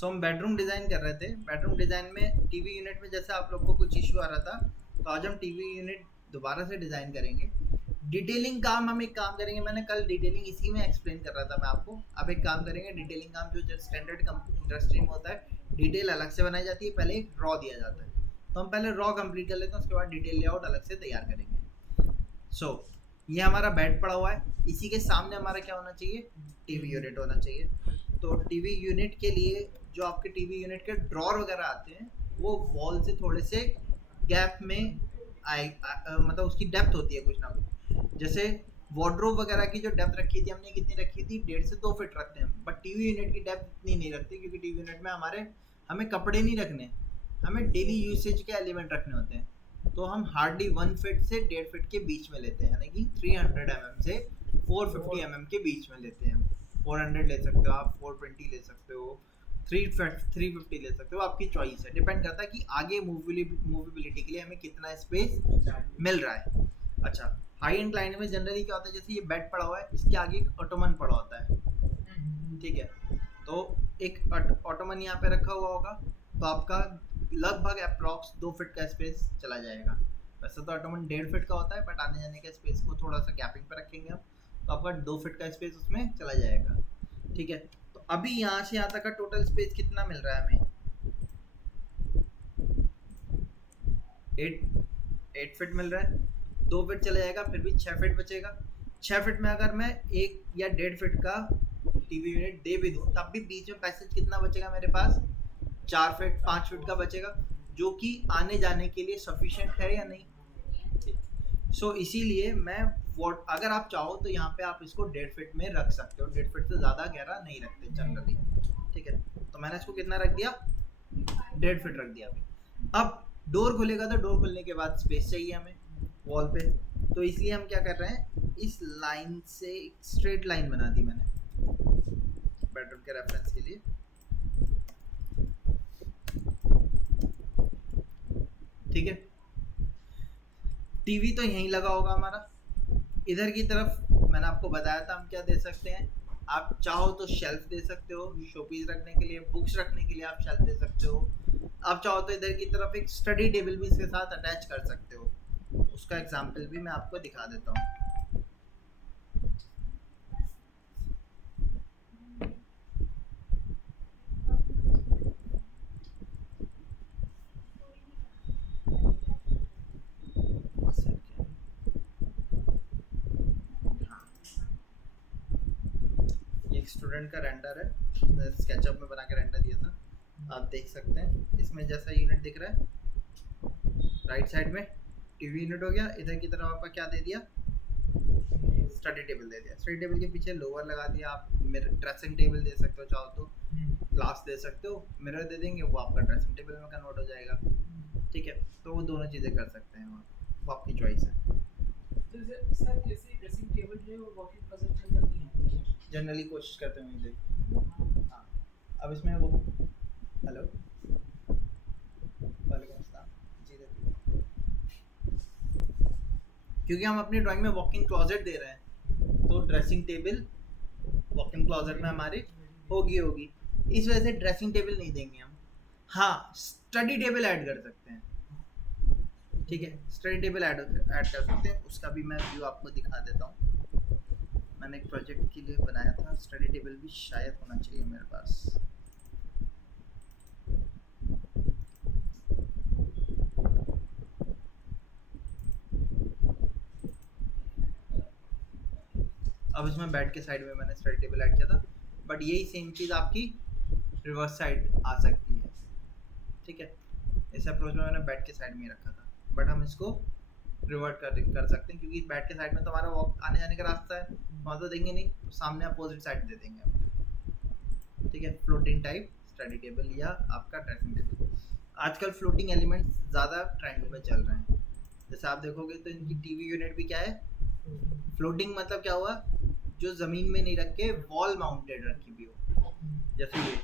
सो हम bedroom design कर रहे थे। बेडरूम डिज़ाइन में टीवी यूनिट में जैसे आप लोग को कुछ इशू आ रहा था, तो आज हम टीवी यूनिट दोबारा से डिज़ाइन करेंगे। डिटेलिंग काम हम एक काम करेंगे, मैंने कल डिटेलिंग इसी में एक्सप्लेन कर रहा था मैं आपको। अब एक काम करेंगे, डिटेलिंग काम जो स्टैंडर्ड इंडस्ट्री में होता है, डिटेल अलग से बनाई जाती है, पहले एक रॉ दिया जाता है। तो हम पहले रॉ कंप्लीट कर लेते हैं, उसके बाद डिटेल लेआउट अलग से तैयार करेंगे। सो ये हमारा बेड पड़ा हुआ है, इसी के सामने हमारा क्या होना चाहिए, टीवी यूनिट होना चाहिए। तो टीवी यूनिट के लिए जो आपके टीवी यूनिट के ड्रॉर वगैरह आते हैं, वो वॉल से थोड़े से गैप में मतलब उसकी डेप्थ होती है कुछ ना कुछ। जैसे वार्डरोब वगैरह की जो डेप्थ रखी थी हमने, कितनी रखी थी, 1.5 से 2 फीट रखते हैं, बट टीवी यूनिट की डेप्थ इतनी नहीं रखते, क्योंकि टीवी यूनिट में हमें कपड़े नहीं रखने, हमें डेली यूसेज के एलिमेंट रखने होते हैं। तो हम हार्डली 1 फीट से 1.5 फीट के बीच में लेते हैं, यानी कि 300 mm से 450 mm के बीच में लेते हैं हम। 400 ले सकते हो आप, 420 ले सकते हो, 350 ले सकते हो, आपकी चॉइस है। डिपेंड करता है कि आगे मूवेबिलिटी के लिए हमें कितना स्पेस मिल रहा है। अच्छा, हाई इंक्लाइन में जनरली क्या होता है, जैसे ये बेड पड़ा हुआ है, इसके आगे एक ऑटोमन पड़ा होता है, ठीक है। तो एक ऑटोमन यहाँ पे रखा हुआ होगा, तो आपका लगभग अप्रॉक्स 2 फीट का स्पेस चला जाएगा। वैसे तो ऑटोमन 1.5 फीट का होता है, बट आने जाने के स्पेस को थोड़ा सा गैपिंग पे रखेंगे हम, तो आपका 2 फीट का स्पेस उसमें चला जाएगा, ठीक है। तो अभी यहाँ से यहाँ तक का टोटल स्पेस कितना मिल रहा है हमें, 8 फीट मिल रहा है। 2 फीट चला जाएगा, फिर भी 6 फीट बचेगा। 6 फीट में अगर मैं 1 या 1.5 फीट का टीवी यूनिट दे भी दूँ, तब भी बीच में पैसेज कितना बचेगा मेरे पास, 4 फीट 5 फीट का बचेगा, जो कि आने जाने के लिए सफिशिएंट है या नहीं। सो इसीलिए मैं अगर आप चाहो तो यहाँ पे आप इसको 1.5 फीट में रख सकते हो, 1.5 फीट से ज़्यादा गहरा नहीं रखते जनरली, ठीक है। तो मैंने इसको कितना रख दिया, 1.5 फीट रख दिया अभी। अब डोर खुलेगा, तो डोर खुलने के बाद स्पेस चाहिए हमें वॉल पे, तो इसलिए हम क्या कर रहे हैं, इस लाइन से एक स्ट्रेट लाइन बना दी मैंने बेडरूम के रेफरेंस के लिए, ठीक है। टीवी तो यहीं लगा होगा हमारा। इधर की तरफ मैंने आपको बताया था हम क्या दे सकते हैं, आप चाहो तो शेल्फ दे सकते हो, शोपीस रखने के लिए, बुक्स रखने के लिए आप शेल्फ दे सकते हो। आप चाहो तो इधर की तरफ एक स्टडी टेबल भी इसके साथ अटैच कर सकते हो, उसका एग्जाम्पल भी मैं आपको दिखा देता हूँ। एक स्टूडेंट का रेंडर है, स्केचअप में बना के रेंडर दिया था, आप देख सकते हैं। इसमें जैसा यूनिट दिख रहा है राइट साइड में, टीवी यूनिट हो गया। इधर की तरफ आपका क्या दे दिया, स्टडी टेबल दे दिया। स्टडी टेबल के पीछे लोअर लगा दिया। आप ड्रेसिंग टेबल दे सकते हो, चाहो तो ग्लास दे सकते हो, मिरर दे देंगे, वो आपका ड्रेसिंग टेबल में कन्वर्ट हो जाएगा, ठीक है। तो वो दोनों चीज़ें कर सकते हैं, वो आपकी चॉइस है। सर जैसे ड्रेसिंग टेबल जो है वो वॉकिंग क्लोजेट के अंदर नहीं आती है, जनरली कोशिश करते हैं देख। हाँ, अब इसमें वो हेलो वालेकुम अस्सलाम जी, देखिए क्योंकि हम अपनी ड्राइंग में वॉकिंग क्लोजेट दे रहे हैं, तो ड्रेसिंग टेबल वॉकिंग क्लोजेट में हमारी होगी, इस वजह से ड्रेसिंग टेबल नहीं देंगे हम। हाँ, स्टडी टेबल ऐड कर सकते हैं, ठीक है। स्टडी टेबल ऐड कर सकते हैं, उसका भी मैं व्यू आपको दिखा देता हूँ। मैंने एक प्रोजेक्ट के लिए बनाया था, स्टडी टेबल भी शायद होना चाहिए मेरे पास। अब इसमें बेड के साइड में मैंने स्टडी टेबल ऐड किया था, बट यही सेम चीज़ आपकी रिवर्स साइड आ सकती है, ठीक है। इस अप्रोच में मैंने बेड के साइड में रखा था, बट हम इसको रिवर्ट कर सकते हैं, क्योंकि बेड के साइड में तो हमारा वॉक आने जाने का रास्ता है, वहाँ तो देंगे नहीं, तो सामने अपोजिट साइड दे देंगे हम, ठीक है। फ्लोटिंग टाइप स्टडी टेबल या आपका ड्रेसिंग टेबल। आजकल फ्लोटिंग एलिमेंट्स ज़्यादा ट्रेंड में चल रहे हैं। जैसे आप देखोगे तो इनकी टीवी यूनिट भी क्या है, फ्लोटिंग। मतलब क्या हुआ, जो ज़मीन में नहीं रख के वॉल माउंटेड रखी हुई हो, जैसे ये,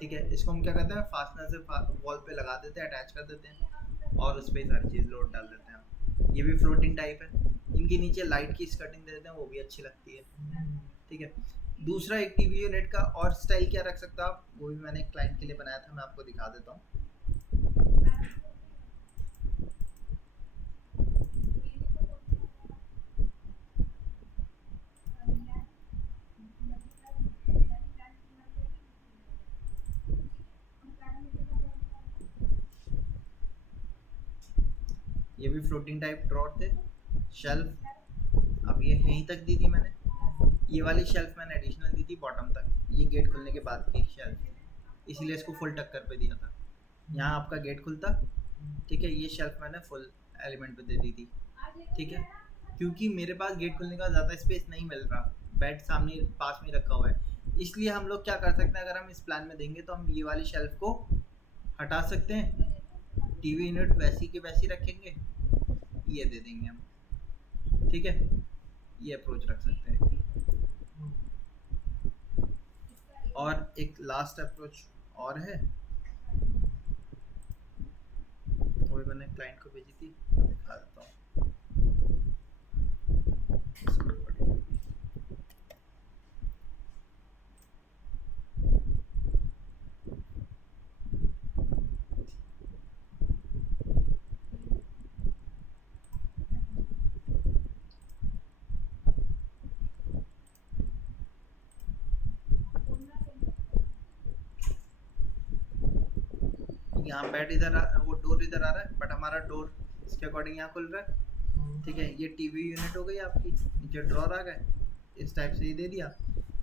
ठीक है। इसको हम क्या करते हैं, फास्टनर से वॉल पे लगा देते हैं, अटैच कर देते हैं, और उस पर सारी चीज़ लोड डाल देते हैं। ये भी फ्लोटिंग टाइप है। इनके नीचे लाइट की स्कर्टिंग दे देते हैं, वो भी अच्छी लगती है, ठीक है। दूसरा एक टीवी यूनिट का और स्टाइल क्या रख सकते हो आप, वो भी मैंने एक क्लाइंट के लिए बनाया था, मैं आपको दिखा देता हूँ। ये भी फ्लोटिंग टाइप ड्रॉर थे, शेल्फ अब ये यहीं तक दी थी मैंने। ये वाली शेल्फ मैंने एडिशनल दी थी बॉटम तक, ये गेट खुलने के बाद की शेल्फ, इसीलिए इसको फुल टक्कर पे दिया था। यहाँ आपका गेट खुलता, ठीक है, ये शेल्फ मैंने फुल एलिमेंट पे दे दी थी, ठीक है, क्योंकि मेरे पास गेट खुलने का ज़्यादा स्पेस नहीं मिल रहा, बेड सामने पास में रखा हुआ है, इसलिए हम लोग क्या कर सकते हैं, अगर हम इस प्लान में देंगे तो हम ये वाली शेल्फ को हटा सकते हैं, टीवी यूनिट वैसी के वैसी रखेंगे, ये दे देंगे हम, ठीक है, ये अप्रोच रख सकते हैं। और एक लास्ट अप्रोच और है, वो भी मैंने क्लाइंट को भेजी थी, दिखा देता हूँ। यहाँ बेड इधर वो डोर इधर आ रहा है, बट हमारा डोर इसके अकॉर्डिंग यहाँ खुल रहा है, ठीक है, ये टीवी यूनिट हो गई आपकी, नीचे ड्रॉर आ गए, इस टाइप से ये दे दिया।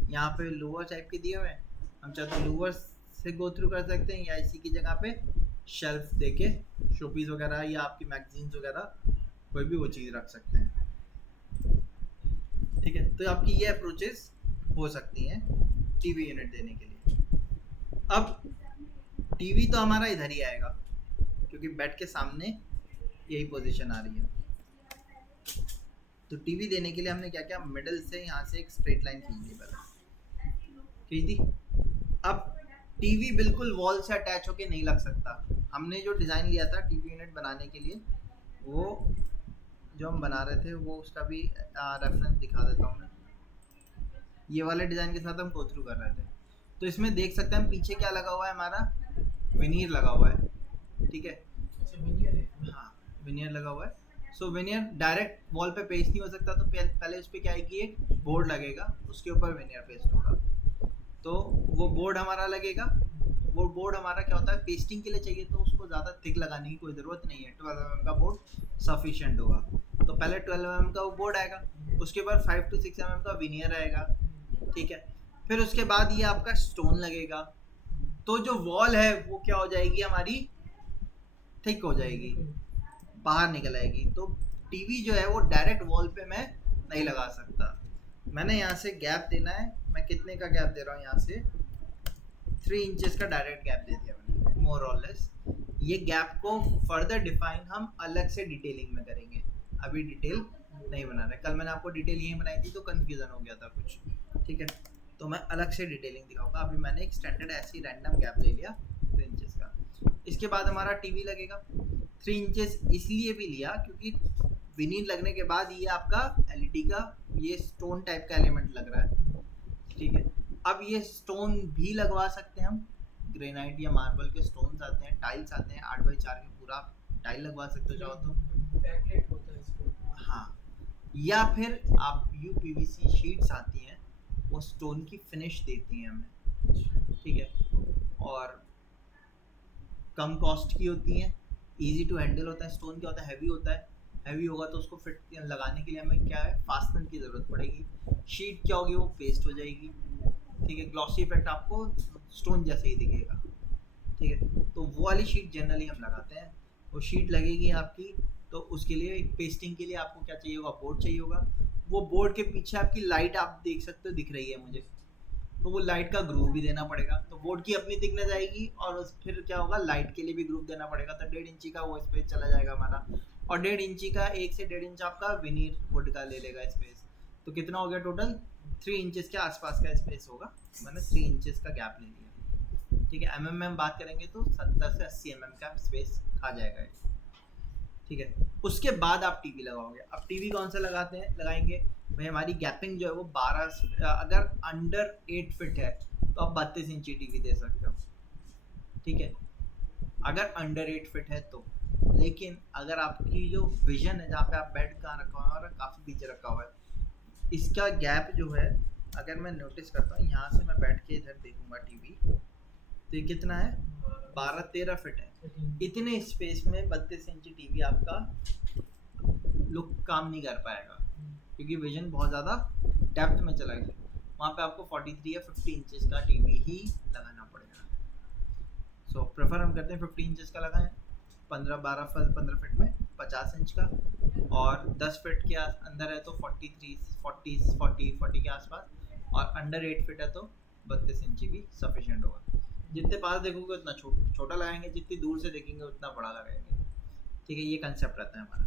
यहाँ पे लोअर टाइप के दिए हुए हैं, हम चाहे तो लोअर से गो थ्रू कर सकते हैं, या इसी की जगह पे शेल्फ दे के शोपीस वगैरह या आपकी मैगजीन्स वगैरह कोई भी वो चीज़ रख सकते हैं, ठीक है। तो आपकी ये अप्रोचेस हो सकती हैं टीवी यूनिट देने के लिए। अब टीवी तो हमारा इधर ही आएगा, क्योंकि बेड के सामने यही पोजीशन आ रही है। तो टीवी देने के लिए हमने क्या किया, मिडल से यहाँ से एक स्ट्रेट लाइन खींच दी, पहले खींच दी। अब टीवी बिल्कुल वॉल से अटैच होके नहीं लग सकता, हमने जो डिज़ाइन लिया था टीवी यूनिट बनाने के लिए, वो जो हम बना रहे थे वो उसका भी रेफरेंस दिखा देता हूँ मैं। ये वाले डिज़ाइन के साथ हम गो थ्रू कर रहे थे, तो इसमें देख सकते हैं पीछे क्या लगा हुआ है, हमारा विनियर लगा हुआ है, ठीक है, विनियर है, हाँ विनियर लगा हुआ है। सो विनियर डायरेक्ट वॉल पे पेस्ट नहीं हो सकता, तो पहले उस पर क्या है कि एक बोर्ड लगेगा, उसके ऊपर विनियर पेस्ट होगा, तो वो बोर्ड हमारा लगेगा। वो बोर्ड हमारा क्या होता है, पेस्टिंग के लिए चाहिए, तो उसको ज़्यादा थिक लगाने की कोई ज़रूरत नहीं है, 12 mm का बोर्ड सफिशिएंट होगा। तो पहले 12 mm का वो बोर्ड आएगा, उसके बाद 5 to 6 mm का विनियर आएगा, ठीक है, फिर उसके बाद ये आपका स्टोन लगेगा, तो जो वॉल है वो क्या हो जाएगी हमारी, थिक हो जाएगी, बाहर निकल आएगी। तो टीवी जो है वो डायरेक्ट वॉल पे मैं नहीं लगा सकता, मैंने यहाँ से गैप देना है, मैं कितने का गैप दे रहा हूँ, यहाँ से 3 इंचेस का डायरेक्ट गैप दे दिया मैंने, मोर और लेस। ये गैप को फर्दर डिफाइन हम अलग से डिटेलिंग में करेंगे, अभी डिटेल नहीं बना रहे, कल मैंने आपको डिटेल यही बनाई थी तो कन्फ्यूज़न हो गया था कुछ, ठीक है, तो मैं अलग से डिटेलिंग दिखाऊंगा। अभी मैंने एक स्टैंडर्ड ऐसी रैंडम गैप ले लिया 3 इंचेस का। इसके बाद हमारा टीवी लगेगा, 3 इंचेस इसलिए भी लिया क्योंकि विनील लगने के बाद ये आपका एलईडी का ये स्टोन टाइप का एलिमेंट लग रहा है, ठीक है। अब ये स्टोन भी लगवा सकते हैं हम, ग्रेनाइट या मार्बल के स्टोन्स आते हैं, टाइल्स आते हैं 8x4 के, पूरा टाइल लगवा सकते हो चाहो तो, बैकलाइट होता है इसको, हाँ, या फिर आप यूपीवीसी शीट्स आती हैं, वो स्टोन की फिनिश देती हैं हमें, ठीक है, और कम कॉस्ट की होती हैं, इजी टू हैंडल होता है। स्टोन क्या होता है, हैवी होता है, हैवी होगा तो उसको फिट लगाने के लिए हमें क्या है, फास्टनर की ज़रूरत पड़ेगी। शीट क्या होगी, वो पेस्ट हो जाएगी, ठीक है, ग्लॉसी इफेक्ट आपको स्टोन जैसे ही दिखेगा, ठीक है। तो वो वाली शीट जनरली हम लगाते हैं, वो शीट लगेगी आपकी, तो उसके लिए पेस्टिंग के लिए आपको क्या चाहिए होगा, बोर्ड चाहिए होगा। वो बोर्ड के पीछे आपकी लाइट आप देख सकते हो, दिख रही है मुझे, तो वो लाइट का ग्रूव भी देना पड़ेगा, तो बोर्ड की अपनी थिकनेस आएगी, और फिर क्या होगा, लाइट के लिए भी ग्रूव देना पड़ेगा, तो 1.5 इंची का वो स्पेस चला जाएगा हमारा, और 1.5 इंची का 1 से 1.5 इंच आपका विनीर वुड का ले लेगा स्पेस, तो कितना हो गया टोटल, 3 इंचेस के आसपास का स्पेस होगा, मैंने 3 इंचेस का गैप ले लिया, ठीक है। एमएम में हम बात करेंगे तो 70 से 80 mm का स्पेस खा जाएगा, ठीक है। उसके बाद आप टीवी लगाओगे। अब टीवी कौन सा लगाएंगे भाई, हमारी गैपिंग जो है वो 12, अगर अंडर 8 फीट है तो आप 32 इंची टीवी दे सकते हो, ठीक है, अगर अंडर 8 फीट है तो। लेकिन अगर आपकी जो विजन है, जहाँ पे आप बेड कहाँ रखा हुआ है और काफ़ी पीछे रखा हुआ है, इसका गैप जो है, अगर मैं नोटिस करता हूँ यहाँ से मैं बैठ के इधर देखूंगा टीवी, तो ये कितना है, 12-13 फीट है। इतने स्पेस में 32 इंची टीवी आपका लुक काम नहीं कर पाएगा, क्योंकि विजन बहुत ज़्यादा डेप्थ में चला गया। वहाँ पे आपको 43 या 50 इंचेस का टीवी ही लगाना पड़ेगा। सो प्रेफर हम करते हैं 50 इंचेस का लगाएं, 15 फीट में 50 इंच का, और 10 फीट के अंदर है तो 40 के आसपास, और अंडर 8 फीट है तो 32 इंची भी सफिशिएंट होगा। जितने पास देखोगे उतना छोटा लगाएंगे, जितनी दूर से देखेंगे उतना बड़ा लगाएंगे, ठीक है, ये कंसेप्ट रहता है हमारा।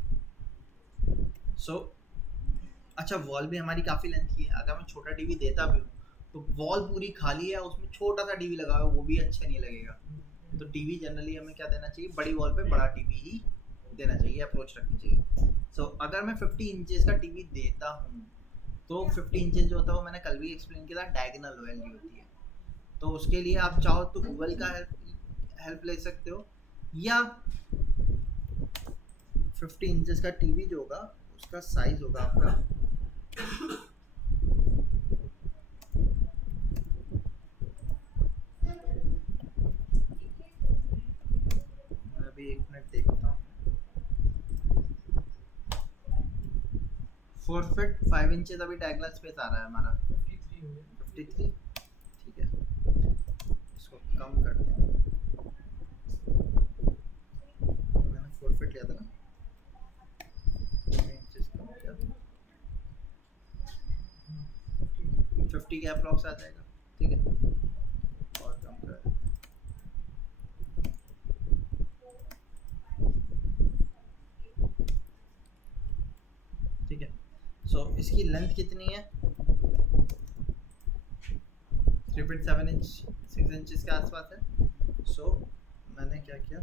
अच्छा, वॉल भी हमारी काफ़ी लेंथ की है। अगर मैं छोटा टीवी देता भी हूँ तो वॉल पूरी खाली है, उसमें छोटा सा टीवी लगा हुआ है, वो भी अच्छा नहीं लगेगा। तो टीवी जनरली हमें क्या देना चाहिए, बड़ी वॉल पे बड़ा टीवी ही देना चाहिए, अप्रोच रखनी चाहिए। अगर मैं 50 इंचेस का टीवी देता हूँ तो 50 इंचेस जो होता है वो मैंने कल भी एक्सप्लेन किया था, डायगोनल वैल्यू होती है। तो उसके लिए आप चाहो तो गूगल का हेल्प ले सकते हो, या 50 इंचेस का टीवी जो होगा उसका साइज होगा आपका, मैं अभी 1 मिनट देखता हूँ, 4 फीट 5 इंचेस अभी डायगोनल स्पेस आ रहा है हमारा, 53, ठीक है, इसको कम करते हैं। मैंने 4 फीट लिया था ना, इंचेस कम किया, 50 के अप्रॉक्स आ जाएगा, ठीक है, और कम कर देते हैं। ठीक है, इसकी लेंथ कितनी है, 3 फीट 7 इंच 6 इंचेस के आसपास है। मैंने क्या किया,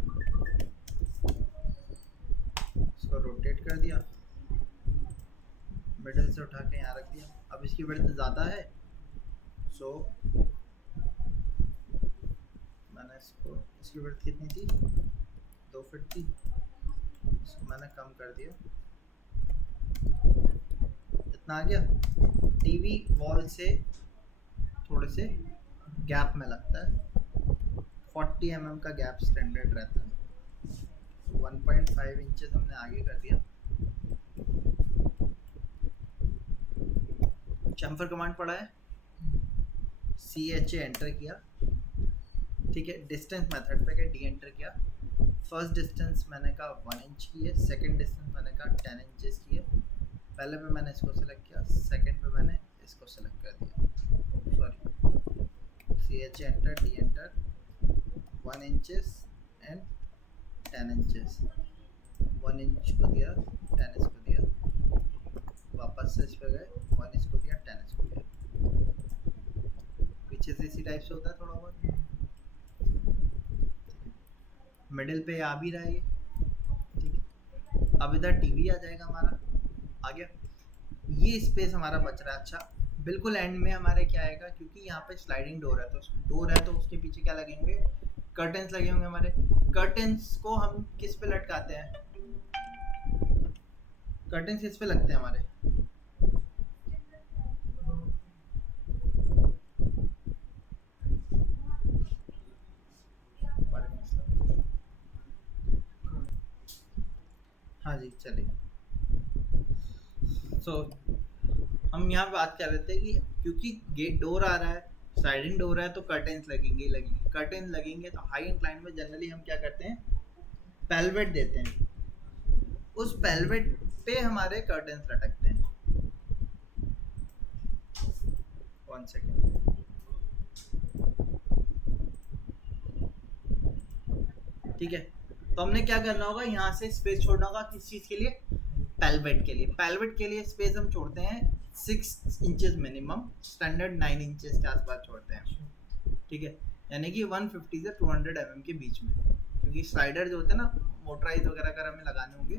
इसको रोटेट कर दिया, मिडिल से उठा के यहाँ रख दिया। अब इसकी विड्थ ज़्यादा है, मैंने इसकी विड्थ कितनी थी, 2 फीट थी, इसको मैंने कम कर दिया, इतना आ गया। टीवी वॉल से थोड़े से गैप में लगता है, 40 mm का गैप स्टैंडर्ड रहता है। 1.5 इंचेस हमने आगे कर दिया। चैम्फर कमांड पड़ा है, CHA एंटर किया, ठीक है, डिस्टेंस मेथड पे डी एंटर किया। फर्स्ट डिस्टेंस मैंने कहा 1 इंच की है, सेकंड डिस्टेंस मैंने कहा 10 इंचेस की है। पहले पे मैंने इसको सेलेक्ट किया, सेकंड पे मैंने इसको सेलेक्ट कर दिया, sorry, CHA enter, D enter, 1 inches and 10 inches, 1 inch को दिया, 10 इसको दिया, वापस से इस पे गए, 1 इसको दिया, 10 इसको दिया। पीछे से इसी टाइप से होता है थोड़ा बहुत। मिडिल पे आ भी रहा है ये, ठीक है। अब इधर टीवी आ जाएगा हमारा, आ गया, ये स्पेस हमारा बच रहा है। अच्छा, बिल्कुल एंड में हमारे क्या आएगा, क्योंकि यहाँ पे स्लाइडिंग डोर है, तो उसके पीछे क्या लगेंगे, कर्टेंस लगे होंगे हमारे। कर्टेंस को हम किस पे लटकाते हैं, कर्टेंस किस पे लगते हैं हमारे, हाँ जी चलिए। हम यहाँ बात कर रहे थे कि क्योंकि गेट डोर आ रहा है, स्लाइडिंग डोर है, तो कर्टेंस लगेंगे। कर्टेंस लगेंगे तो हाई इंक्लाइन में जनरली हम क्या करते हैं, पेल्वेट देते हैं, उस पेल्वेट पे हमारे कर्टेंस लटकते हैं। 1 सेकेंड, ठीक है। तो हमने क्या करना होगा, यहाँ से स्पेस छोड़ना होगा, किस चीज़ के लिए, पेल्वेट के लिए। पेल्वेट के लिए स्पेस हम छोड़ते हैं 6 इंचेस मिनिमम, स्टैंडर्ड 9 इंचेस के आसपास छोड़ते हैं, ठीक है, यानी कि 150 से 200 mm के बीच में, क्योंकि क्योंकि स्लाइडर जो होते हैं ना मोटराइज वगैरह अगर हमें लगाने होंगे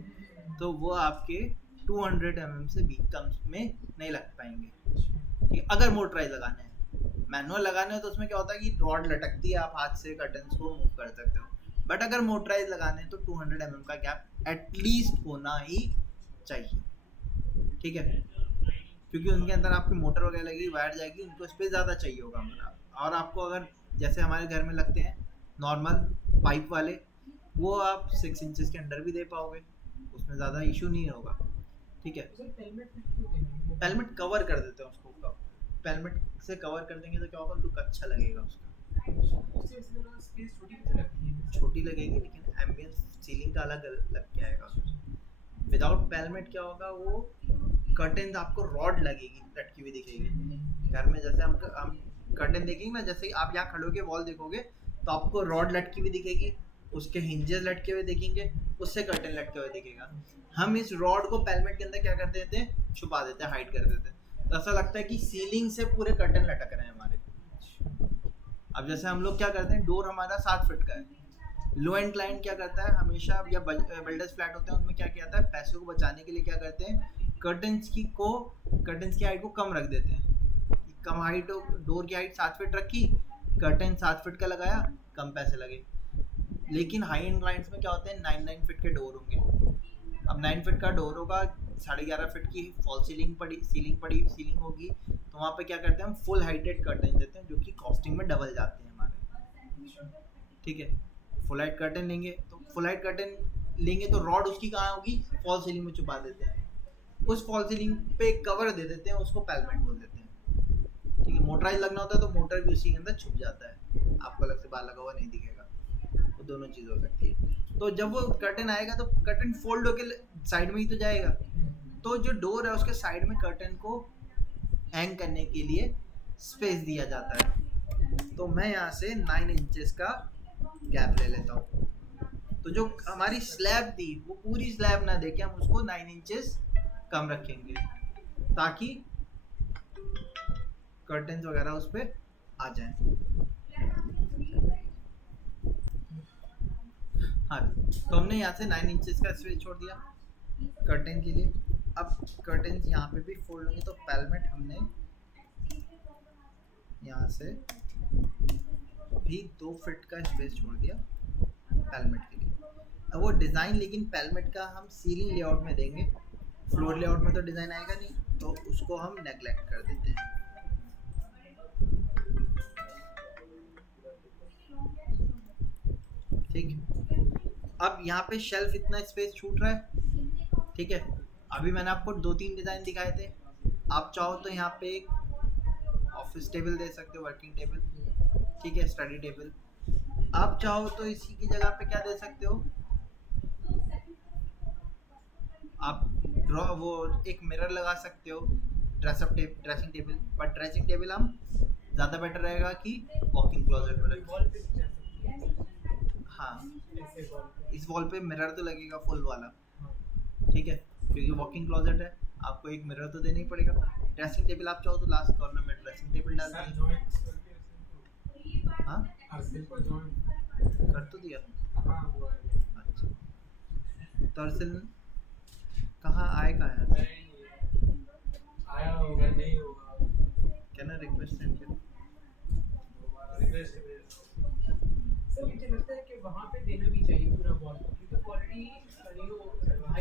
तो वो आपके 200 mm से भी कम में नहीं लग पाएंगे, ठीक है, अगर मोटराइज लगाने हैं। मैनुअल लगाने हो तो उसमें क्या होता है कि रॉड लटकती है, आप हाथ से कर्टन्स को मूव कर सकते हो, बट अगर मोटराइज लगाने हैं तो 200 mm का गैप एटलीस्ट होना ही चाहिए, ठीक है, क्योंकि उनके अंदर आपकी मोटर वगैरह लगेगी, वायर जाएगी, उनको स्पेस ज़्यादा चाहिए होगा हमारा। और आपको अगर जैसे हमारे घर में लगते हैं नॉर्मल पाइप वाले, वो आप 6 इंचेस के अंडर भी दे पाओगे, उसमें ज़्यादा इशू नहीं होगा, ठीक है। पेलमेट कवर कर देते हैं उसको, पेलमेट से कवर कर देंगे तो क्या होगा, लुक अच्छा लगेगा उसका, छोटी लगेगी लेकिन एम्बियंस सीलिंग का अलग लग के आएगा। विदाउट पेलमेट क्या होगा, वो कर्टन आपको रॉड लगेगी, लटकी हुई दिखेगी। घर में जैसे हम कर्टन देखेंगे ना, जैसे आप यहाँ खड़े होके वॉल देखोगे तो आपको रॉड लटकी हुई दिखेगी, उसके हिंजेस लटके हुए दिखेंगे, उससे कर्टन लटके हुए दिखेगा। हम इस रॉड को पेलमेट के अंदर क्या कर देते हैं, छुपा देते हैं, हाइड कर देते हैं, तो ऐसा लगता है कि सीलिंग से पूरे कर्टन लटक रहे हैं हमारे। अब जैसे हम लोग क्या करते हैं, डोर हमारा 7 फीट का है, लो एंड क्लाइंट क्या करता है हमेशा, या बिल्डर्स फ्लैट होते हैं उनमें क्या किया जाता है, पैसों को बचाने के लिए क्या करते हैं, कर्टन्स की हाइट को कम रख देते हैं, कम हाइट, डोर की हाइट 7 फीट रखी, कर्टन 7 फीट का लगाया, कम पैसे लगे। लेकिन हाई एंड क्लाइंट्स में क्या होते हैं, 9 फीट के डोर होंगे। अब 9 फीट का डोर होगा, 11.5 फीट की फॉल सीलिंग होगी, तो वहाँ पे क्या करते हैं हम, फुल हाइटेड कर्टन देते हैं, जो कि कॉस्टिंग में डबल जाते हैं हमारे, ठीक है। फुल हाइट कर्टन लेंगे तो रॉड उसकी कहाँ होगी, फॉल सीलिंग में छुपा देते हैं, उस फॉल सीलिंग पे कवर दे देते हैं, उसको पेलमेट बोल देते हैं, ठीक है। मोटराइज लगना होता है तो मोटर भी उसी के अंदर छुप जाता है, आपको अलग से बाहर लगा हुआ नहीं दिखेगा, वो दोनों चीज़ हो सकती है। तो जब वो कर्टन आएगा तो कर्टन फोल्ड होके साइड में ही तो जाएगा, तो जो डोर है उसके साइड में कर्टन को हैंग करने के लिए स्पेस दिया जाता है। तो मैं यहाँ से 9 इंचेस का गैप ले लेता हूँ, तो जो हमारी स्लैब थी वो पूरी स्लैब ना देके हम उसको 9 इंचेस कम रखेंगे, ताकि कर्टन्स वगैरह उस पर आ जाएं। हाँ, तो हमने यहाँ से 9 इंचेस का स्पेस छोड़ दिया कर्टन के लिए। अब कर्टन्स यहाँ पे भी फोल्ड होंगे, तो पेलमेट हमने यहाँ से भी 2 फीट का स्पेस छोड़ दिया पेलमेट के लिए। अब वो डिज़ाइन लेकिन पेलमेट का हम सीलिंग लेआउट में देंगे, फ्लोर लेआउट में तो डिज़ाइन आएगा नहीं, तो उसको हम नेगलेक्ट कर देते हैं। ठीक, अब यहाँ पे शेल्फ इतना स्पेस छूट रहा है, ठीक है। अभी मैंने आपको 2-3 डिज़ाइन दिखाए थे, आप चाहो तो यहाँ पे एक ऑफिस टेबल दे सकते हो, वर्किंग टेबल, ठीक है, स्टडी टेबल। आप चाहो तो इसी की जगह पे क्या दे सकते हो, आप वो एक मिरर लगा सकते हो, dressing table, but dressing table हम ज़्यादा बेटर रहेगा कि वॉकिंग क्लोजेट में रखें। हाँ, इस वॉल पे मिरर तो लगेगा फुल वाला, ठीक है, क्योंकि वॉकिंग क्लोजेट है, आपको एक मिरर तो देना ही पड़ेगा। ड्रेसिंग टेबल आप चाहो तो लास्ट कॉर्नर में ड्रेसिंग टेबल डाल दीजिए। हाँ, कर तो दिया। अच्छा, तर्सिल कहाँ आए, कहाँ आया होगा, नहीं होगा, क्या ना रिक्वेस्ट सेंड कर। सर मुझे लगता है कि वहाँ पे देना भी चाहिए पूरा वॉल, क्योंकि ऑलरेडी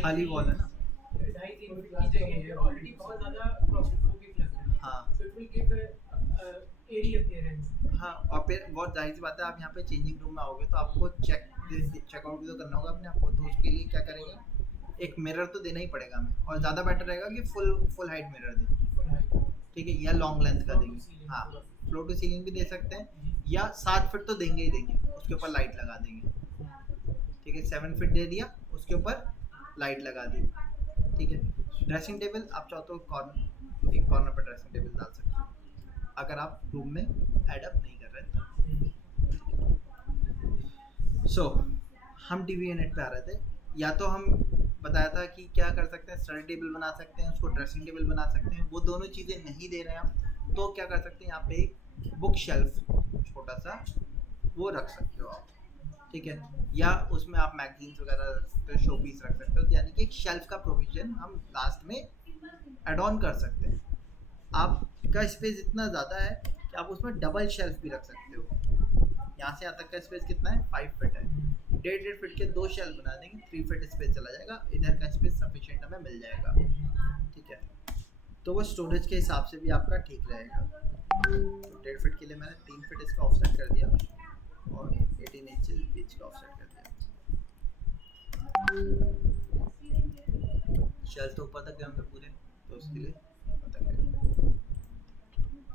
खाली वॉल है ना, 2.5-3 फीट की जगह है, ऑलरेडी बहुत ज़्यादा क्लॉस्ट्रोफोबिक लग रहा है। हाँ, so it will give area appearance. हाँ, और फिर बहुत जाहिर सी बात है, आप यहाँ पे चेंजिंग रूम में आओगे तो आपको चेकआउट भी तो करना होगा अपने आपको, तो उसके लिए क्या करेंगे, एक मिरर तो देना ही पड़ेगा हमें, और ज़्यादा बेटर रहेगा कि फुल हाइट मिरर दें, ठीक है, या लॉन्ग लेंथ का देंगे। हाँ, फ्लोर टू सीलिंग भी दे सकते हैं, या 7 फीट तो देंगे ही देंगे, उसके ऊपर लाइट लगा देंगे, ठीक है, 7 फीट दे दिया, उसके ऊपर लाइट लगा दी, ठीक है। ड्रेसिंग टेबल आप चाहो तो एक कॉर्नर पर ड्रेसिंग टेबल डाल सकते हो, अगर आप रूम में एडअप नहीं कर रहे तो। हम टीवी यूनिट पे आ रहे थे, या तो हम बताया था कि क्या कर सकते हैं, स्टडी टेबल बना सकते हैं, उसको ड्रेसिंग टेबल बना सकते हैं, वो दोनों चीज़ें नहीं दे रहे हैं हम, तो क्या कर सकते हैं, यहाँ पे एक बुक शेल्फ छोटा सा वो रख सकते हो आप, ठीक है, या उसमें आप मैगजीन्स वगैरह शो पीस रख सकते हो, तो यानी कि एक शेल्फ का प्रोविजन हम लास्ट में एड ऑन कर सकते हैं। आपका स्पेस इतना ज़्यादा है कि आप उसमें डबल शेल्फ भी रख सकते हो। यहाँ से यहाँ तक का स्पेस कितना है, 5 फीट है, 1.5 फीट के 2 शेल्फ बना देंगे, 3 फीट स्पेस चला जाएगा, इधर का स्पेस सफिशिएंट हमें मिल जाएगा। ठीक है, तो वो स्टोरेज के हिसाब से भी आपका ठीक रहेगा। तो 1.5 फीट के लिए मैंने 3 फीट इसका ऑफसेट कर दिया और 18 इंच बीच का ऑफसेट कर दिया। शेल्फ तो ऊपर तक गए होंगे पूरे, तो उसके लिए पता करें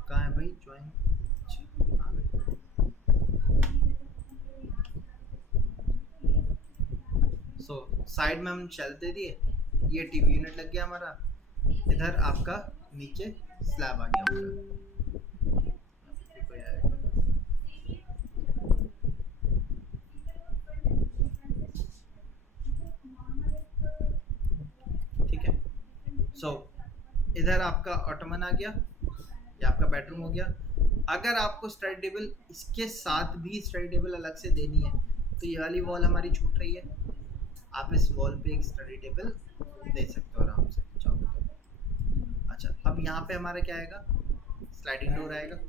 कहाँ है भाई ज्वाइन। आ गए। सो साइड में हम शेल्फ दे दिए, ये टीवी यूनिट लग गया हमारा, इधर आपका नीचे स्लैब आ गया पूरा। कोई आएगा। ठीक है, सो इधर आपका ऑटोमन आ गया, ये आपका बेडरूम हो गया। अगर आपको स्टडी टेबल इसके साथ भी स्टडी टेबल अलग से देनी है तो ये वाली वॉल हमारी छूट रही है, आप इस वॉल पे एक स्टडी टेबल दे सकते हो आराम से चाहो तो। अच्छा, अब यहाँ पे हमारा क्या आएगा, स्लाइडिंग डोर आएगा।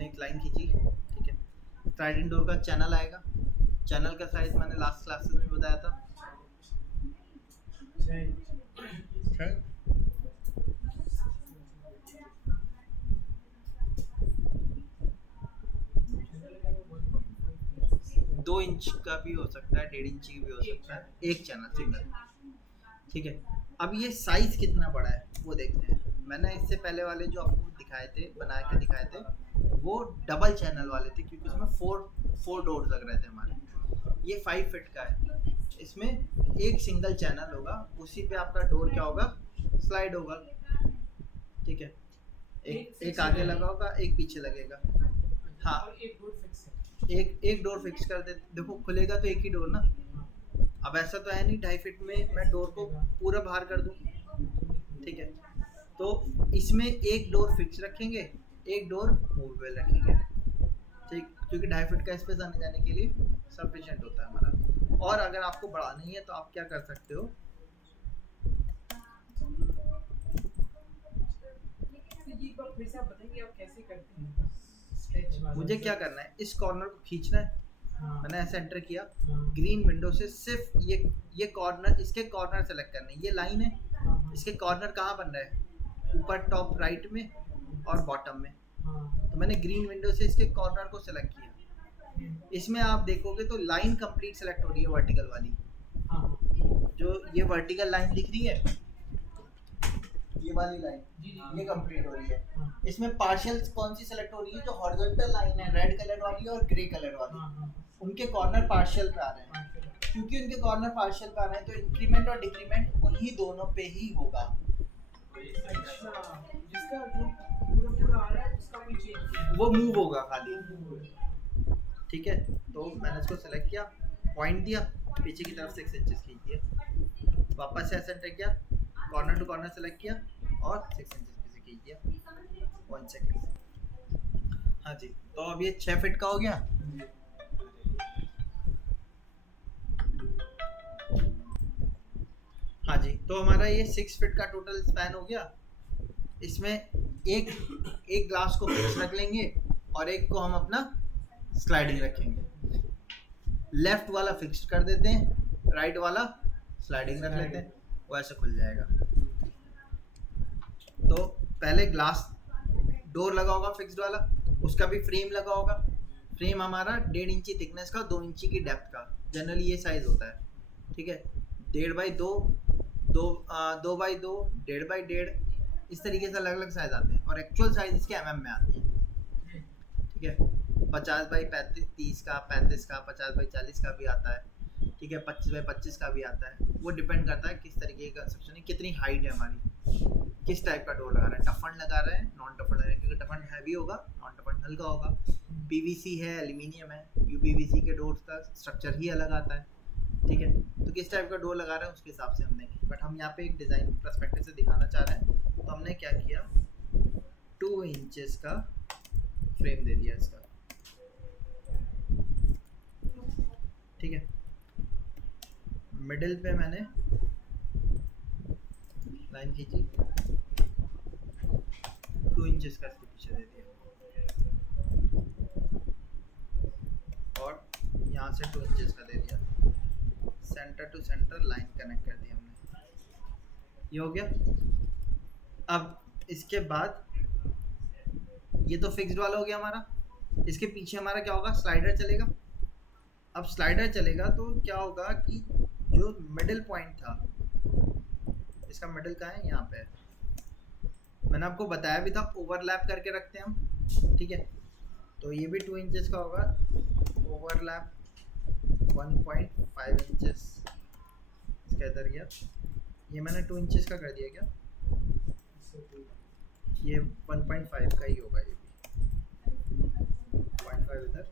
एक लाइन खींची, ठीक है, स्लाइडिंग डोर का चैनल आएगा। चैनल का साइज मैंने लास्ट क्लासेस में बताया था, 2 इंच का भी हो सकता है, 1.5 इंच की भी हो सकता है, एक चैनल सिंगल। ठीक है, अब ये साइज कितना बड़ा है वो देखते हैं। मैंने इससे पहले वाले जो आपको दिखाए थे, बना के दिखाए थे, वो डबल चैनल वाले थे क्योंकि उसमें फोर डोर्स लग रहे थे हमारे। ये 5 फीट का है, इसमें एक सिंगल चैनल होगा, उसी पे आपका डोर क्या होगा, स्लाइड होगा। ठीक है, एक आगे लगा होगा, एक पीछे लगेगा। हाँ, एक डोर फिक्स कर दे, देखो खुलेगा तो एक ही डोर ना। अब ऐसा तो है नहीं 2.5 फीट में मैं डोर को पूरा बाहर कर दूं। ठीक है, तो इसमें एक डोर फिक्स रखेंगे, एक डोर मूवेबल रखेंगे। ठीक, क्योंकि 2.5 फीट का स्पेस आने जाने के लिए सफिशिएंट होता है हमारा। और अगर आपको बढ़ा नहीं है तो आप क्या कर सकते हो, मुझे क्या करना है, इस कॉर्नर को खींचना है। मैंने ऐसे एंटर किया, ग्रीन विंडो से सिर्फ ये कॉर्नर, इसके कॉर्नर सेलेक्ट करने, ये लाइन है, इसके कॉर्नर कहाँ बन रहा है, ऊपर टॉप राइट में और बॉटम में। तो मैंने ग्रीन विंडो से इसके कॉर्नर को सेलेक्ट किया। इसमें आप देखोगे तो लाइन कंप्लीट सेलेक्ट हो रही है, वर्टिकल वाली, जो ये वर्टिकल लाइन दिख रही है, ये वाली लाइन, ये कंप्लीट हो रही है। इसमें पार्शियल कौन सी सेलेक्ट हो रही है, जो हॉरिजॉन्टल लाइन है, रेड कलर वाली और ग्रे कलर वाली, उनके कॉर्नर पार्शियल पे आ रहे हैं। क्योंकि उनके कॉर्नर पार्शियल पे आ रहे हैं तो इंक्रीमेंट और डिक्रीमेंट उन्हीं दोनों पे ही होगा। जिसका पूरा आ रहा है उसका कोई चेंज नहीं, वो मूव होगा खाली। ठीक है, तो मैंने इसको सेलेक्ट किया, पॉइंट दिया, पीछे की तरफ 6 इंचेस खींच दिया, वापस से ऐसे एंटर किया, कॉर्नर टू कॉर्नर सेलेक्ट किया और 6 इंचेस पीछे खींच दिया। 1 सेकंड। हाँ जी, तो अब ये 6 फीट का हो गया। हाँ जी, तो हमारा ये 6 फीट का टोटल स्पैन हो गया। इसमें एक ग्लास को फिक्स रख लेंगे और एक को हम अपना स्लाइडिंग रखेंगे। लेफ्ट वाला फिक्स कर देते हैं, राइट वाला स्लाइडिंग रख लेते हैं, वो ऐसे खुल जाएगा। तो पहले ग्लास डोर लगा होगा फिक्स्ड वाला, उसका भी फ्रेम लगा होगा। फ्रेम हमारा 1.5 इंची थिकनेस का, 2 इंची की डेप्थ का, जनरली ये साइज होता है। ठीक है, 1.5 बाई 2, 2 बाई 2, 1.5 बाई 1.5, इस तरीके से अलग अलग साइज आते हैं और एक्चुअल साइज इसके mm में आते हैं। ठीक है, 50 बाई 35 30 का, 35 का, 50 बाई 40 का भी आता है, ठीक है, 25 बाई 25 का भी आता है। वो डिपेंड करता है किस तरीके का कंस्ट्रक्शन है, कितनी हाइट है हमारी, किस टाइप का डोर लगा रहे हैं, टफन लगा रहे हैं, नॉन टफन लगा रहे हैं, क्योंकि टफन हैवी होगा, नॉन टफन हल्का होगा, पीवीसी है, एल्यूमिनियम है, यूपीवीसी के डोर्स का स्ट्रक्चर ही अलग आता है, ठीक है। तो किस टाइप का डोर लगा रहे हैं उसके हिसाब से हम देंगे, बट हम यहाँ पे एक डिज़ाइन पर्सपेक्टिव से दिखाना चाह रहे हैं, तो हमने क्या किया, 2 इंचेस का फ्रेम दे दिया इसका, ठीक है। मिडिल पे मैंने लाइन खींची, 2 इंचेस का इसके पीछे दे दिया, और यहाँ से 2 इंचेस का दे दिया, centre to centre line connect कर दी हमने, ये हो गया। अब इसके बाद ये तो फिक्स्ड वाला हो गया हमारा, इसके पीछे हमारा क्या होगा, स्लाइडर चलेगा। अब स्लाइडर चलेगा तो क्या होगा कि जो मिडिल पॉइंट था, इसका मिडिल कहाँ है, यहाँ पे है, मैंने आपको बताया भी था ओवरलैप करके रखते हैं हम, ठीक है। तो ये भी 2 इंचेस का होगा, ओवरलैप 1.5 इंचेस इसका इधर गया, ये मैंने 2 इंचेस का कर दिया क्या, ये 1.5 का ही होगा, ये भी 0.5 इधर,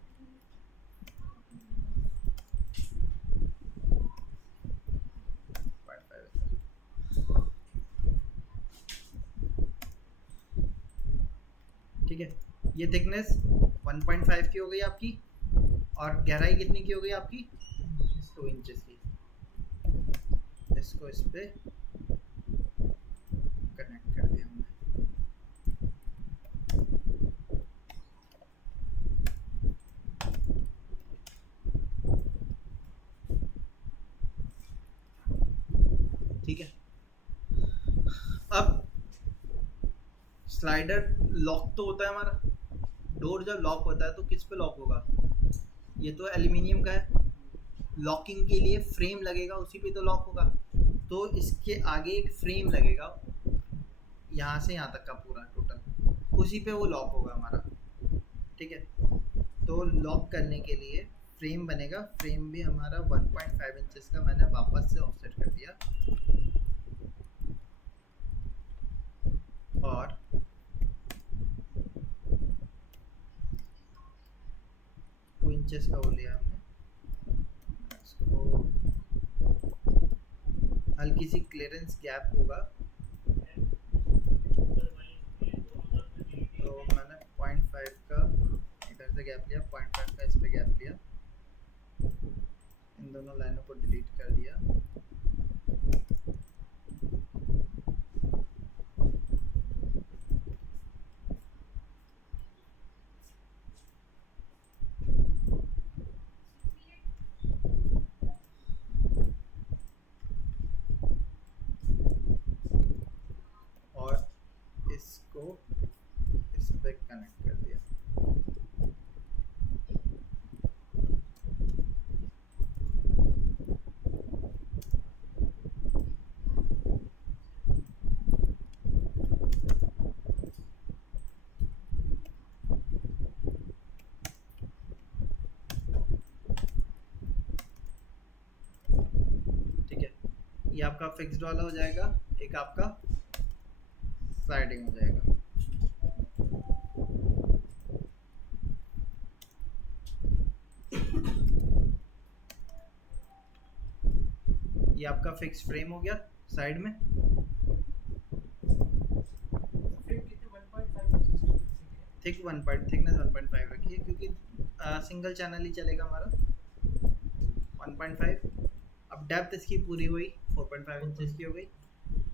ठीक है। ये थिकनेस 1.5 की हो गई आपकी, और गहराई कितनी की हो गई आपकी, 2 इंचेस की। इसको इस पे कनेक्ट कर दिया हमने, ठीक है। अब स्लाइडर लॉक तो होता है हमारा, डोर जब लॉक होता है तो किस पे लॉक होगा, ये तो एल्यूमिनियम का है, लॉकिंग के लिए फ्रेम लगेगा, उसी पे तो लॉक होगा। तो इसके आगे एक फ्रेम लगेगा, यहाँ से यहाँ तक का पूरा टोटल, उसी पे वो लॉक होगा हमारा, ठीक है। तो लॉक करने के लिए फ्रेम बनेगा, फ्रेम भी हमारा 1.5 इंचेस का मैंने वापस से ऑफसेट कर दिया, और इंचेस का वो लिया हमने, इसको हल्की सी क्लियरेंस गैप होगा, तो मैंने 0.5 का इधर से गैप लिया, 0.5 का इस पे गैप लिया, इन दोनों लाइनों को डिलीट कर दिया, इस पे कनेक्ट कर दिया, ठीक है। ये आपका फिक्स्ड वाला हो जाएगा, एक आपका स्लाइडिंग हो जाएगा। ये आपका फिक्स फ्रेम हो गया साइड में, थिक 1 थिकनेस 1.5 रखिए, क्योंकि सिंगल चैनल ही चलेगा हमारा, 1.5। अब डेप्थ इसकी पूरी हुई, 4.5 इंचेस की हो गई,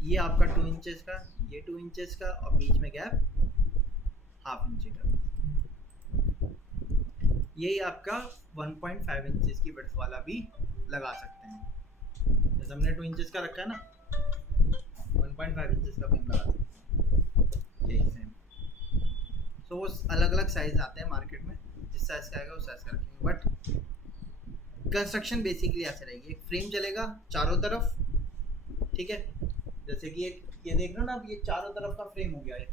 ये आपका 2 इंचेस का, ये 2 इंचेस का, और बीच में गैप हाफ इंच का, यही आपका 1.5 इंचेस की विड्थ वाला भी लगा सकते हैं, जैसे हमने 2 इंचेस का रखा है ना, 1.5 इंचेस का भी हम लगा सकते हैं, सेम। सो वो अलग अलग साइज आते हैं मार्केट में, जिस साइज का आएगा उस साइज का रखेंगे, बट कंस्ट्रक्शन बेसिकली ऐसे रहेगी, एक फ्रेम चलेगा चारों तरफ, ठीक है, जैसे कि एक ये देख रहे हो ना आप, ये चारों तरफ का फ्रेम हो गया एक,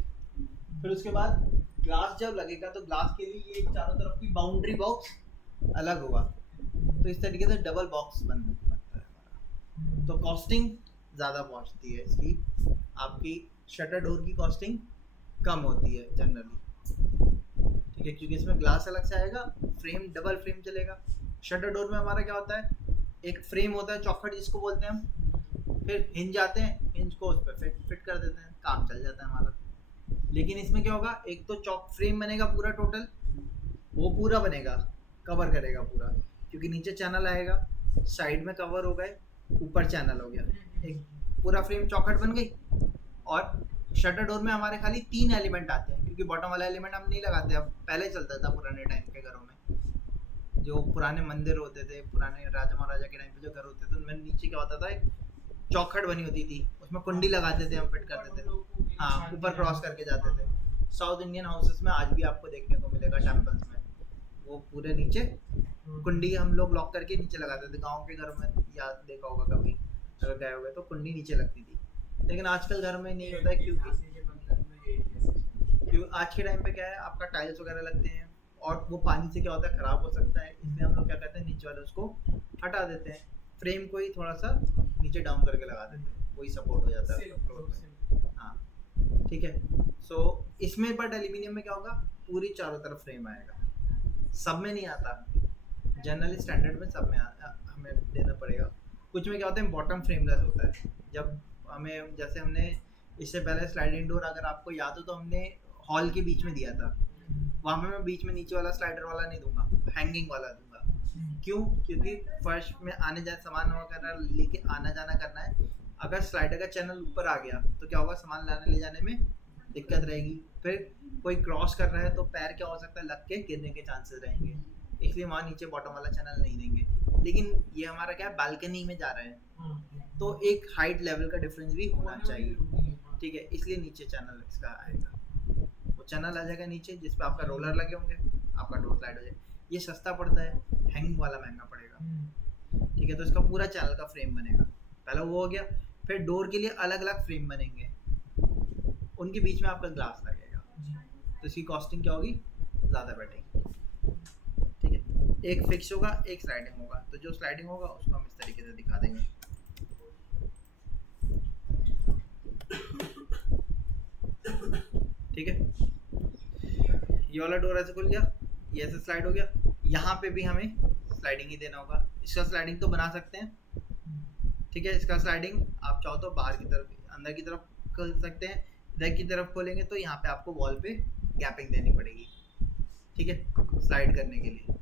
फिर उसके बाद ग्लास जब लगेगा तो ग्लास के लिए ये चारों तरफ की बाउंड्री बॉक्स अलग होगा, तो इस तरीके से डबल बॉक्स बनता है हमारा। तो कॉस्टिंग ज़्यादा पहुंचती है इसकी, आपकी शटर डोर की कॉस्टिंग कम होती है जनरली, ठीक है, क्योंकि इसमें ग्लास अलग से आएगा, फ्रेम डबल फ्रेम चलेगा। शटर डोर में हमारा क्या होता है, एक फ्रेम होता है चौखट जिसको बोलते हैं हम, फिर हिंज आते हैं, हिंज को उस पर फिट कर देते हैं, काम चल जाता है हमारा। लेकिन इसमें क्या होगा, एक तो चौक फ्रेम बनेगा पूरा टोटल, वो पूरा बनेगा, कवर करेगा पूरा, क्योंकि नीचे चैनल आएगा, साइड में कवर हो गए, ऊपर चैनल हो गया, एक पूरा फ्रेम चौखट बन गई। और शटर डोर में हमारे खाली 3 एलिमेंट आते हैं, क्योंकि बॉटम वाला एलिमेंट हम नहीं लगाते, अब पहले चलता था पुराने टाइम के घरों में, जो पुराने मंदिर होते थे, पुराने राजा महाराजा के टाइम पे जो घर होते थे, उनमें नीचे क्या होता था, चौखट बनी होती थी, उसमें कुंडी लगाते थे, हम फिट करते थे, हाँ, ऊपर क्रॉस करके जाते थे। साउथ इंडियन हाउसेस में आज भी आपको देखने को मिलेगा टेम्पल्स में, वो पूरे नीचे कुंडी हम लोग लॉक करके नीचे लगाते थे। गांव के घरों में याद देखा होगा कभी, अगर गए होंगे तो कुंडी नीचे लगती थी, लेकिन आजकल घर में नहीं होता है, क्योंकि आज के टाइम पे क्या है, आपका टाइल्स वगैरह लगते हैं, और वो पानी से क्या होता है, ख़राब हो सकता है, इसलिए हम लोग क्या करते हैं, नीचे वाले उसको हटा देते हैं, फ्रेम को ही थोड़ा सा नीचे डाउन करके लगा देते हैं, वही सपोर्ट हो जाता है फ्लोर पे। हाँ, ठीक है। सो इसमें बट एल्यूमिनियम में क्या होगा, पूरी चारों तरफ फ्रेम आएगा, सब में नहीं आता, जनरली स्टैंडर्ड में सब में हमें देना पड़ेगा। कुछ में क्या होता है, बॉटम फ्रेमलेस होता है, जब हमें, जैसे हमने इससे पहले स्लाइडिंग डोर अगर आपको याद हो तो हमने हॉल के बीच में दिया था, वहाँ पे मैं बीच में नीचे वाला स्लाइडर वाला नहीं दूंगा, हैंगिंग वाला दूंगा। क्यों? क्योंकि फर्श में आने जाने सामान वगैरह लेके आना जाना करना है, अगर स्लाइडर का चैनल ऊपर आ गया तो क्या होगा, सामान लाने ले जाने में दिक्कत रहेगी, फिर कोई क्रॉस कर रहा है तो पैर क्या हो सकता है, लग के गिरने के चांसेस रहेंगे, इसलिए वहाँ नीचे बॉटम वाला चैनल नहीं देंगे। लेकिन ये हमारा क्या है, बालकनी में जा रहे हैं, तो एक हाइट लेवल का डिफरेंस भी होना चाहिए, ठीक है, इसलिए नीचे चैनल इसका आएगा, वो चैनल आ जाएगा नीचे, जिसपे आपका रोलर लगे होंगे, आपका डोर स्लाइड हो जाएगा। ये सस्ता पड़ता है, हैंगिंग वाला महंगा पड़ेगा, ठीक है। तो इसका पूरा चैनल का फ्रेम बनेगा, पहला वो हो गया। फिर डोर के लिए अलग अलग फ्रेम बनेंगे, उनके बीच में आपका ग्लास लगेगा, तो इसकी कॉस्टिंग क्या होगी, ज़्यादा बैठेगी, ठीक है। एक फिक्स होगा, एक स्लाइडिंग होगा, तो जो स्लाइडिंग होगा उसको हम इस तरीके से दिखा देंगे, ठीक है। ये वाला डोर ऐसे खुल गया, ये ऐसे स्लाइड हो गया, यहाँ पे भी हमें स्लाइडिंग ही देना होगा। इसका स्लाइडिंग तो बना सकते हैं, ठीक है, इसका स्लाइडिंग आप चाहो तो बाहर की तरफ, अंदर की तरफ खोल सकते हैं, इधर की तरफ खोलेंगे तो यहाँ पे आपको वॉल पे गैपिंग देनी पड़ेगी, ठीक है, स्लाइड करने के लिए,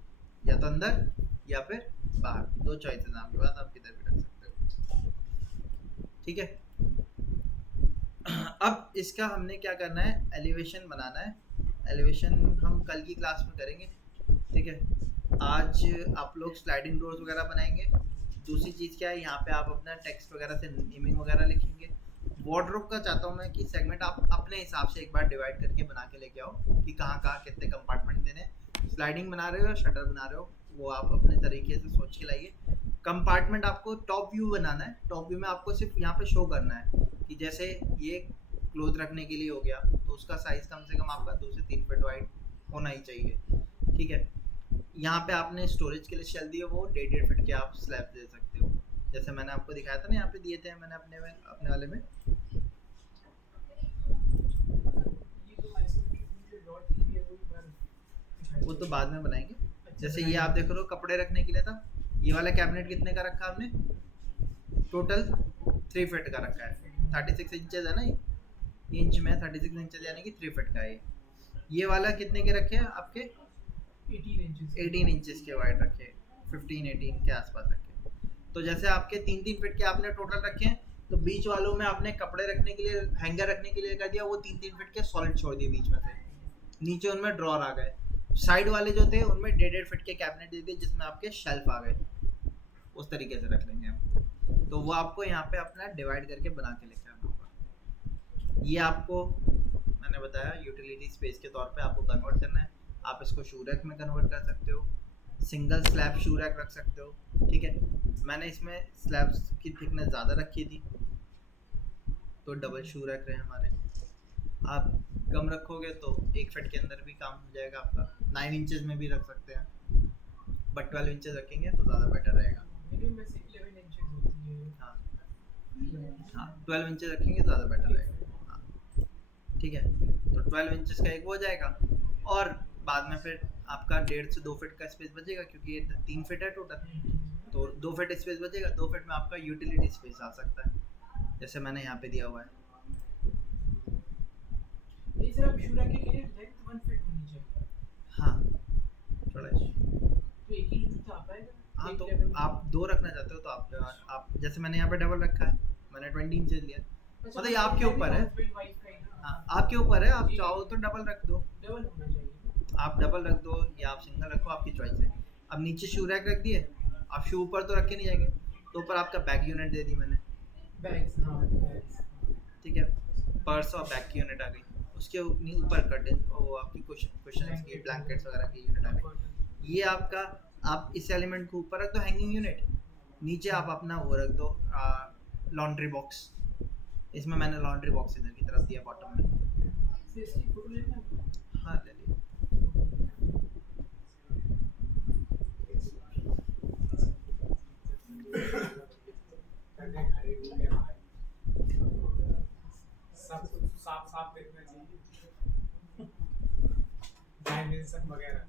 या तो अंदर या फिर बाहर, दो चॉइसेस हैं आपके पास, आप किधर भी रख सकते हो, ठीक है। अब इसका हमने क्या करना है, एलिवेशन बनाना है, एलिवेशन हम कल की क्लास में करेंगे, ठीक है। आज आप लोग स्लाइडिंग डोर्स वगैरह बनाएंगे। दूसरी चीज़ क्या है, यहाँ पे आप अपना टेक्स्ट वगैरह से नेमिंग वगैरह लिखेंगे। वार्डरोब का चाहता हूँ मैं कि सेगमेंट आप अपने हिसाब से एक बार डिवाइड करके बना के लेके आओ कि कहाँ कहाँ कितने कंपार्टमेंट देने हैं। स्लाइडिंग बना रहे हो या शटर बना रहे हो, वो आप अपने तरीके से सोच के लाइए। कंपार्टमेंट आपको टॉप व्यू बनाना है, टॉप व्यू में आपको सिर्फ यहाँ पे शो करना है कि जैसे ये क्लोथ रखने के लिए हो गया, तो उसका साइज़ कम से कम आपका 2 से 3 फीट वाइड होना ही चाहिए, ठीक है। यहाँ पे आपने स्टोरेज के लिए शेल दिए, वो 1.5 फीट के आप स्लैब दे सकते हो, जैसे मैंने आपको दिखाया था ना, यहाँ पे दिए थे मैंने अपने वाले में। वो तो बाद में बनाएंगे। जैसे ये आप देख रहे हो कपड़े रखने के लिए था, ये वाला कैबिनेट कितने का रखा हमने, टोटल 3 फीट का रखा है, 36 इंचेस है ना, इंच में 36 इंचेस यानी कि 3 फीट का है। ये वाला कितने के रखे हैं आपके, 18 इंचेस के वाइड रखे, 15-18 के आसपास रखे। तो जैसे आपके 3-3 फीट के आपने टोटल रखे हैं, तो बीच वालों में आपने कपड़े रखने के लिए, हैंगर रखने के लिए कर दिया, वो 3-3 फीट के सॉलिड छोड़ दिए बीच में से, नीचे उनमें ड्रॉर आ गए। साइड वाले जो थे उनमें 1.5 फीट के कैबिनेट दे दिए, जिसमें आपके शेल्फ आ गए, उस तरीके से रख लेंगे हम। तो वो आपको यहाँ पे अपना डिवाइड करके बना के लेके आना होगा। ये आपको मैंने बताया यूटिलिटी स्पेस के तौर पे आपको कन्वर्ट करना है। आप इसको शू रैक में कन्वर्ट कर सकते हो, सिंगल स्लैब शू रैक रख सकते हो, ठीक है। मैंने इसमें स्लैब्स की थिकनेस ज़्यादा रखी थी, तो डबल शू रैक रहे हमारे। आप कम रखोगे तो 1 फीट के अंदर भी काम हो जाएगा आपका, 9 इंचेस में भी रख सकते हैं, बट 12 इंचेस रखेंगे तो ज़्यादा बेटर रहेगा। मिनिमम वैसे 11 इंचेस होती है। हाँ हाँ 12 इंचेस रखेंगे तो ज़्यादा बेटर रहेगा। हाँ ठीक है, तो 12 इंचेस का एक वो हो जाएगा, और बाद में फिर आपका 1.5 से 2 फीट का स्पेस बचेगा, क्योंकि ये 3 फीट है टोटल, तो 2 फीट स्पेस बचेगा। 2 फीट में आपका यूटिलिटी स्पेस आ सकता है, जैसे मैंने यहाँ पे दिया हुआ है। ये सर आप शूरा के लिए लेंथ 1 फीट होनी चाहिए। हाँ थोड़ा तो एक ही इंच तो आ पाएगा। हाँ, एक तो level में। आप 2 रखना चाहते हो तो आप जैसे मैंने यहाँ पे डबल रखा है, मैंने 20 इंचेस लिया, अच्छा, मतलब ये आपके ऊपर है। husband wife का ही ना। हाँ आपके ऊपर है, आप जी। चाहो तो डबल रख दो, डबल होना चाहिए। आप डबल रख दो या आप सिंगल रखो, आपकी चॉइस है। अब नीचे शू रैक रख दिए, आप शू ऊपर तो रख के नहीं जाएंगे, तो ऊपर आपका बैग यूनिट दे दी मैंने, बैग्स, हाँ बैग्स। ठीक है, पर्स और बैग की यूनिट आ गई। उसके ऊपर कर्टन, वो आपकी कुशन्स की, ब्लैंकेट्स वगैरह की यूनिट आ गई। ये आपका, आप इस एलिमेंट को ऊपर रख दो हैंगिंग यूनिट, नीचे आप अपना वो रख दो लॉन्ड्री बॉक्स। इसमें मैंने लॉन्ड्री बॉक्स इधर की तरफ दिया बॉटम में। से इसकी फोटो लेना। हाँ ले लिया। सब कुछ साफ साफ देखना चाहिए, डायमेंशन वगैरह।